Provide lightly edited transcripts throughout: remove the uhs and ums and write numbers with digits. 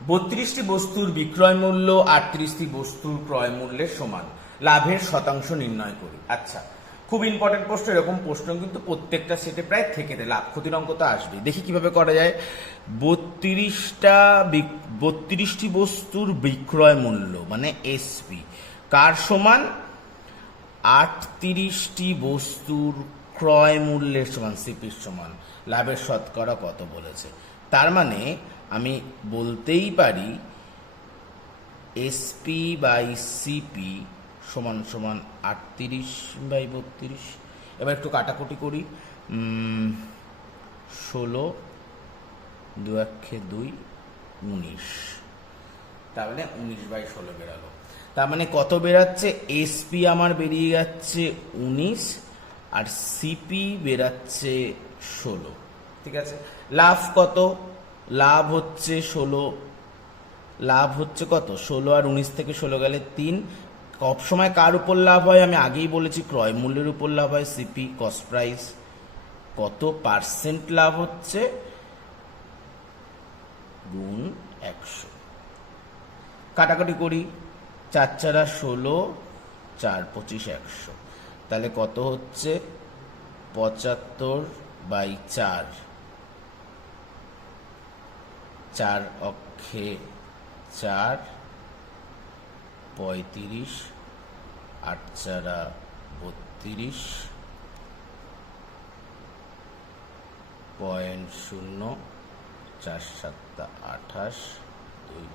32টি বস্তুর বিক্রয় মূল্য 38টি বস্তুর ক্রয় মূল্যের সমান, লাভের শতাংশ নির্ণয় করি। আচ্ছা, খুব ইম্পর্টেন্ট প্রশ্ন। এরকম প্রশ্ন কিন্তু প্রত্যেকটা সেটে প্রায় থেকে দেয়, লাভ ক্ষতির অঙ্ক তো আসবেই। দেখি কিভাবে করা যায়। 32টি বস্তুর বিক্রয় মূল্য মানে এসপি কার সমান? 38টি বস্তুর ক্রয় মূল্যের সমান, সিপির সমান। লাভের শতকরা কত বলেছে, তার মানে আমি বলতেই পারি এসপি বাই সিপি সমান সমান 38/32। এবার একটু কাটাকুটি করি। 16 2 2 19, তার মানে 19/16 বেরালো। তার মানে কত বেরাচ্ছে? এসপি আমার বেরিয়ে যাচ্ছে 19 আর সিপি বেরাচ্ছে 16। ঠিক আছে, লাভ কত? লাভ হচ্ছে 16। লাভ হচ্ছে কত? 16 আর 19 থেকে 16 গেলে 3। সবসময় কার উপর লাভ হয়? আমি আগেই বলেছি ক্রয় মূল্যের উপর লাভ হয়, সিপি কস্ট প্রাইস। কত পার্সেন্ট লাভ হচ্ছে? গুণ 100। কাটাকাটি করি। 4 4 16, 4 25 100। তাহলে কত হচ্ছে? 75/4। 4 অক্ষে 4, 35, 8 4 32, 0.0, 4 7 28, 2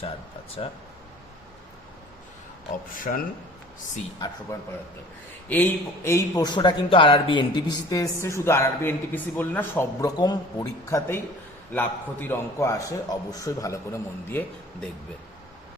4 5। Option C 18.75। এই প্রশ্নটা কিন্তু আরআরবি এনটিপিসিতে এসছে। শুধু আরআরবি এনটিপিসি বলে না, সব রকম পরীক্ষাতেই লাভ ক্ষতির অঙ্ক আসে। অবশ্যই ভালো করে মন দিয়ে দেখবে।